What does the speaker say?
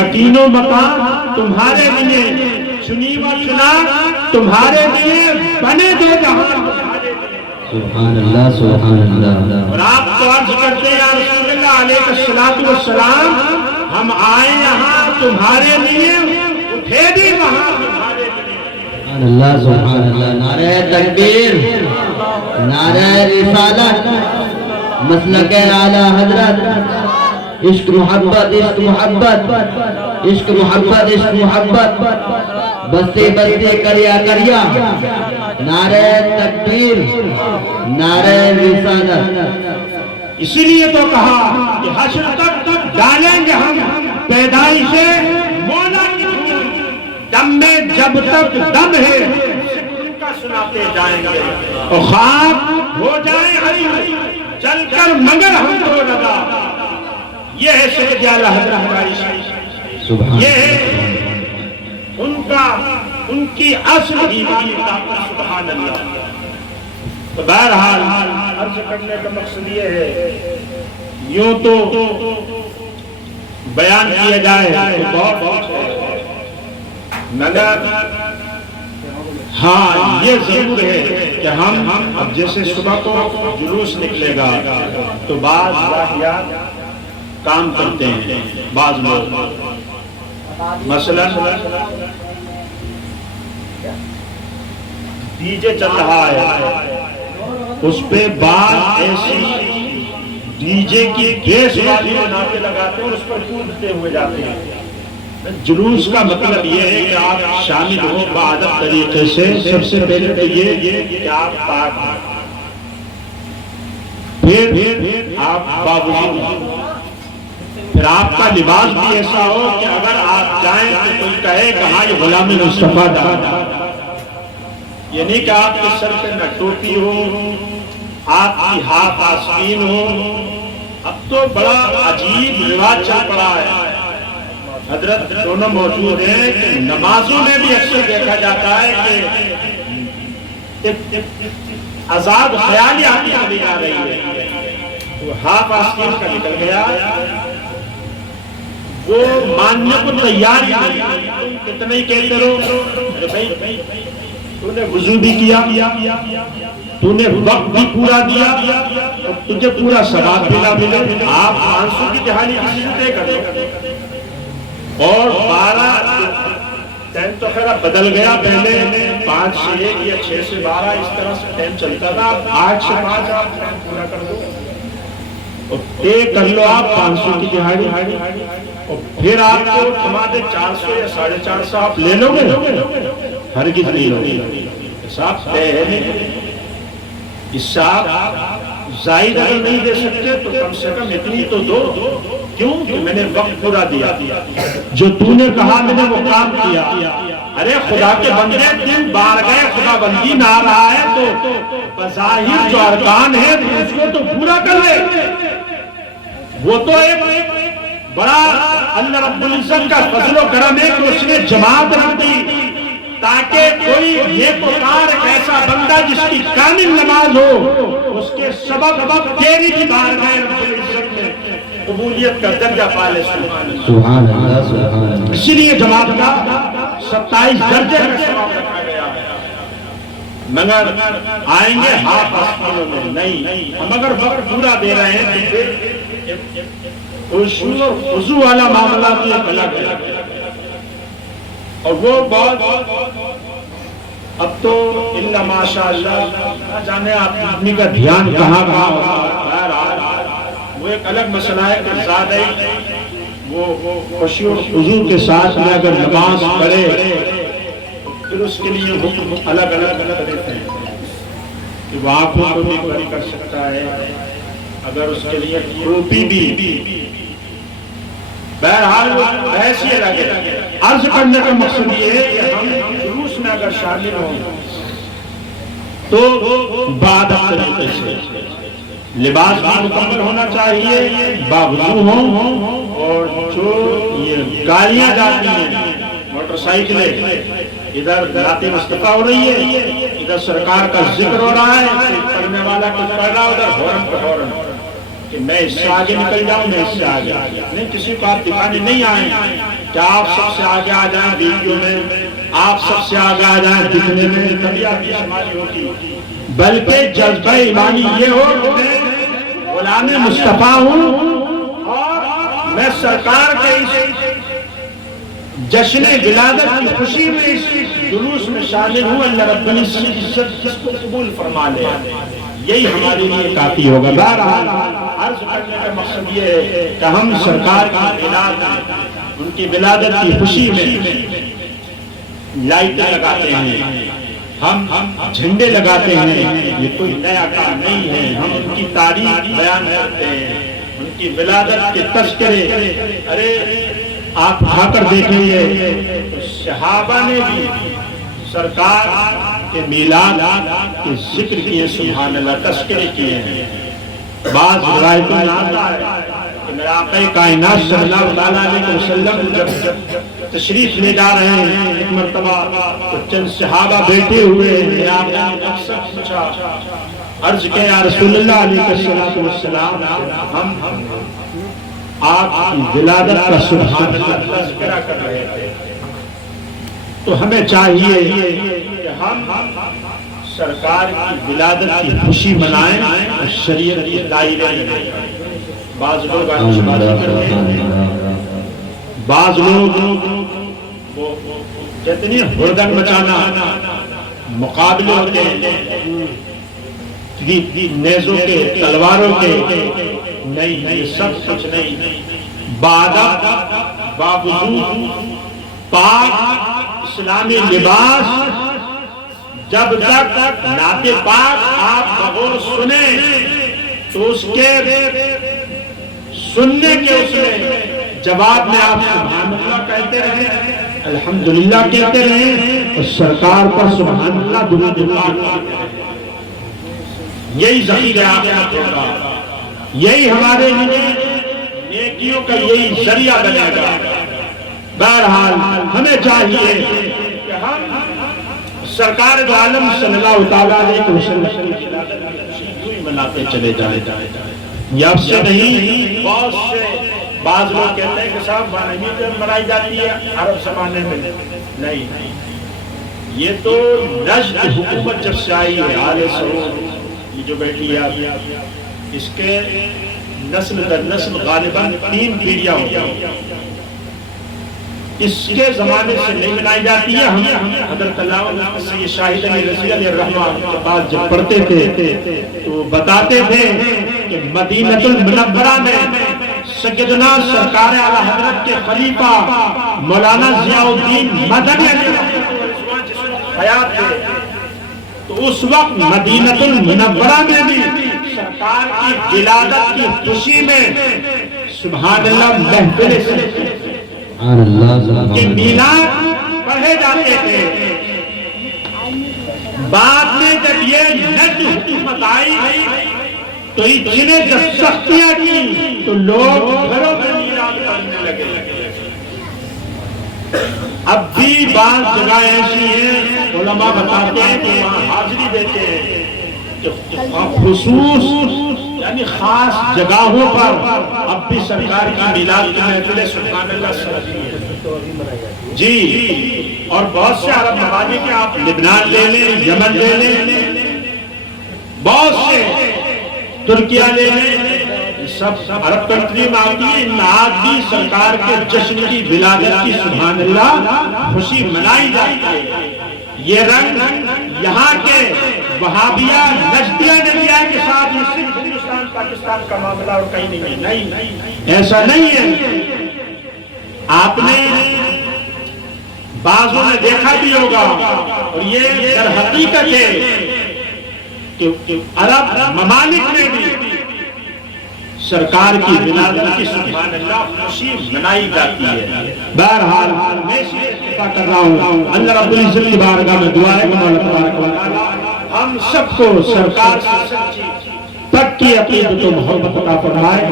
مکین و مکان تمہارے لیے، چنی و چنا تمہارے لیے، بنے دو جہان تمہارے لیے۔ سبحان اللہ سبحان اللہ۔ اور آپ تو عرض کرتے ہیں یا رسول اللہ علیہ السلام، ہم آئے یہاں تمہارے لیے، اٹھے بھی وہاں تمہارے لیے۔ سبحان اللہ سبحان اللہ۔ نعرہ تکبیر، نعرہ رسالت، مسلک اعلی حضرت، عشق محبت عشق محبت عشق محبت عشق محبت، بستے بستے کریا کریا، نعرہ تکبیر، نعرہ رسالت۔ اسی لیے تو کہا کہ حشر تک ڈالیں گے ہم پیدائش مولا کی دھول، دم میں جب تک دم ہے ان کا سناتے جائیں گے، اور خاک ہو جائیں ہری چل کر مگر ہم کو لگا۔ یہ ہے سید اعلی حضرت کا عشق، یہ ہے ان کی اصل ایمانی طاقت۔ سبحان اللہ۔ تو بہرحال عرض کرنے کا مقصد یہ ہے، یوں تو بیان کیا جائے تو بہت ہے، مگر ہاں یہ ضرور ہے کہ ہم اب جیسے صبح کو جلوس نکلے گا تو بعض واقعات کام کرتے ہیں بعض لوگ، مثلا ڈی جے چل رہا ہے، اس پہ بعض ایسی ڈی جے کی بیس والی نعتیں لگاتے ہیں اور اس پر کودتے ہوئے جاتے ہیں۔ جلوس کا مطلب یہ ہے کہ آپ شامل ہو باادب طریقے سے، سب سے پہلے تو یہ کہ آپ پاک ہیں، پھر آپ باوضو، پھر آپ کا لباس بھی ایسا ہو کہ اگر آپ جائیں تو کوئی کہے کہ ہاں یہ غلام مصطفیٰ دا۔ یہ نہیں کہ آپ کے سر پہ نہ ٹوپی ہو، آپ کی ہاتھ آستین ہو۔ اب تو بڑا عجیب رواج چل پڑا ہے، حضرت دونوں موجود ہیں کہ نمازوں میں بھی اکثر دیکھا جاتا ہے کہ عذاب خیالی آتی چلی جا رہی ہے، وہ ہاتھ آستین کا نکل گیا، وہ ماننے کو تیار ہی نہیں۔ کتنا ہی کہتے رہو، ارے بھائی تو نے وضو بھی کیا، تو نے وقت بھی پورا دیا، اور تجھے پورا ثواب بھی نہ ملے۔ آپ 500 کی دہاڑی کسی سے طے کرو، اور 12 ٹائم تو خیر بدل گیا، پہلے 5 سے 1 یا 6 سے 12 اس طرح سے ٹائم چلتا تھا، 8 سے 5 آپ ٹائم پورا کر دو اور طے کر لو آپ 500 کی دہاڑی، اور پھر آپ کو کما دے 400 یا 450 آپ لے لو گے؟ ہرگز نہیں لو گے، حساب طے ہے نہیں۔ اس سے آپ زائد اگر نہیں دے سکتے تو کم سے کم اتنی تو دو، کیوں کہ میں نے وقت پورا دیا، جو تو نے کہا میں نے وہ کام کیا۔ ارے خدا کے بندے دن بار گئے، خدا بندی نہ رہا ہے تو بظاہر جو ارکان ہے اس کو تو پورا کر لے۔ وہ تو ایک بڑا اللہ رب العزت کا فضل و کرم ہے کہ اس نے جماعت رکھ دی تاکہ کوئی نیکوکار ایسا بندہ جس کی کامل نماز ہو، اس کے سبب تیری کی بارگاہ رب العزت میں قبولیت کا درجہ پالے۔ سبحان اللہ سبحان اللہ۔ اسی لیے جماعت کا 27 درجے کا ثواب رکھا گیا ہے، مگر آئیں گے ہاتھ آستینوں میں نہیں۔ ہم اگر وقت پورا دے رہے ہیں تو پھر وضو والا معاملہ بھی ایک الگ ہے، اور وہ بات اب تو الا ماشاءاللہ نہ جانے آدمی کا دھیان کہاں ہوگا۔ وہ ایک الگ مسئلہ ہے کہ زیادہ وہ خوشی اور خضوع کے ساتھ میں اگر نماز پڑھے پھر اس کے لیے حکم الگ الگ دیتے ہیں کہ وہ آنکھوں کو بھی بری کر سکتا ہے، اگر اس کے لیے ٹوپی بھی، بہرحال بحث یہ لگے۔ عرض کرنے کا مقصد یہ ہے کہ ہم جلوس میں اگر شامل ہوں تو باادب طریقے سے لباس بھی مکمل ہونا چاہیے، باوضو ہوں، اور جو یہ گاڑیاں جاتی ہیں موٹر سائیکلیں، ادھر نعت مصطفیٰ ہو رہی ہے، ادھر سرکار کا ذکر ہو رہا ہے، پڑھنے والا کچھ پڑھ رہا ہے، ادھر ہورن پر ہورن، کہ میں اس سے آگے نکل جاؤں، میں اس سے آگے نہیں، کسی کو آپ دکھانے نہیں آئے کہ آپ سب سے آگے آ جائیں ویڈیو میں، آپ سب سے آگے آ جائیں دکھنے میں، کبھی آپ کی شمالی ہوگی، بلکہ جذبہ ایمانی یہ ہو کہ میں غلام مصطفیٰ ہوں اور میں سرکار کے اس جشن ولادت کی خوشی میں اس جلوس میں شامل ہوں، اللہ رب العزت اس کو قبول فرما لے، یہی ہمارے لیے کافی ہوگا۔ بہرحال عرض کرنے کا مقصد یہ ہے کہ ہم سرکار کی ولادت، ان کی ولادت کی خوشی میں لائٹیں لگاتے ہیں، ہم جھنڈے لگاتے ہیں، یہ کوئی نیا کام نہیں ہے، ہم ان کی تاریخ بیان کرتے ہیں، ان کی ولادت کے تذکرے، ارے آپ اٹھا کر دیکھیں گے صحابہ نے بھی سرکار کے میلاد کے ذکر کیے، سبحان اللہ، تذکرے کیے ہیں۔ بعض روایتوں میں آتا ہے کہ میرے آقا کائنات صلی اللہ علیہ وسلم جب تشریف لے جا رہے ہیں ایک مرتبہ تو چند صحابہ بیٹھے ہوئے ہیں، آپ نے مقصد پوچھا، عرض کیا یا رسول اللہ علیہ السلام، ہم آپ کی ولادت کا سبحان اللہ تذکرہ کر رہے تھے، تو ہمیں چاہیے کہ ہم سرکار کی ولادت کی خوشی منائیں اور شریعت کے دائرے میں۔ بعض لوگ آتش بازی کرتے ہیں، بعض لوگ جتنی ہردنگ مچانا، مقابلے ہوتے ہیں نیزوں کے، تلواروں کے، نہیں، یہ سب کچھ نہیں، باوجود پاک اسلامی لباس، جب تک نعت پاک آپ بغور سنیں تو اس کے سننے کے اس میں جواب میں آپ سبحان اللہ کہتے رہیں، الحمدللہ کہتے رہیں، اور سرکار پر سبحان اللہ درود پاک، یہی ذخیرہ آخرت ہوگا، یہی ہمارے لیے نیکیوں کا یہی ذریعہ بنے گا۔ بہرحال ہمیں چاہیے کہ ہم سرکار دو عالم صلی اللہ تعالیٰ علیہ وسلم کی مناتے چلے جائیں، یہ اب سے نہیں، بہت سے بعض لوگ کہتے ہیں کہ صاحب مہینی پہ منائی جاتی ہے عرب زمانے میں، نہیں، یہ تو نجد حکومت جب سے آئی ہے، آل سعود یہ جو بیٹھی ہے، اس کے نسل در نسل غالباً 3 پیڑھیاں ہوتی ہیں، اس کے زمانے سے نہیں منائی جاتی ہے۔ ہم حضرت علامہ سید شاہد علی رضی اللہ الرحمن کے پاس جب پڑھتے تھے تو بتاتے تھے کہ مدینہ المنورہ میں سیدنا سرکار اعلیٰ حضرت کے خلیفہ مولانا ضیاء الدین مدنی حیات تھے، تو اس وقت مدینہ المنورہ میں بھی سرکار کی ولادت کی خوشی میں سبحان اللہ محفل کے میلاد پڑھے جاتے تھے۔ بعد میں جب یہ نجد حکومت آئی تو اتنے جب سختیاں کی تو لوگ گھروں میں میلاد پڑھنے لگے۔ اب بھی بعض جگہ ایسی ہیں، علماء بتاتے ہیں کہ وہاں حاضری دیتے ہیں کہ خصوص یعنی خاص جگہوں پر اب بھی سرکار کی میلاد کی محفلیں سبحان اللہ سرتی ہیں جی۔ اور بہت سے عرب ممالک کے آپ لبنان لے لیں، یمن لے لیں، بہت سے ترکیہ لے لیں، سب عرب کنٹری میں آتی ہے، ان آج بھی سرکار کے جشن کی ولادت کی سبحان اللہ خوشی منائی جاتی ہے۔ یہ رنگ یہاں کے وہابیہ نجدیہ نبیہ کے ساتھ یہ صرف ہندوستان پاکستان کا معاملہ اور کہیں نہیں ہے، نہیں، ایسا نہیں ہے۔ آپ نے بعضوں نے دیکھا بھی ہوگا اور یہ در حقیقت ہے کہ عرب ممالک میں بھی سرکار کی ولادت کی سبحان اللہ خوشی منائی جاتی ہے۔ بہرحال میں اس لیے اتفاق کر رہا ہوں، اللہ رب العزت کی بارگاہ میں دعا ہے کہ مولا تبارک و تعالی ہم سب کو سرکار سے سچی پکی عقیدت و محبت عطا فرمائے۔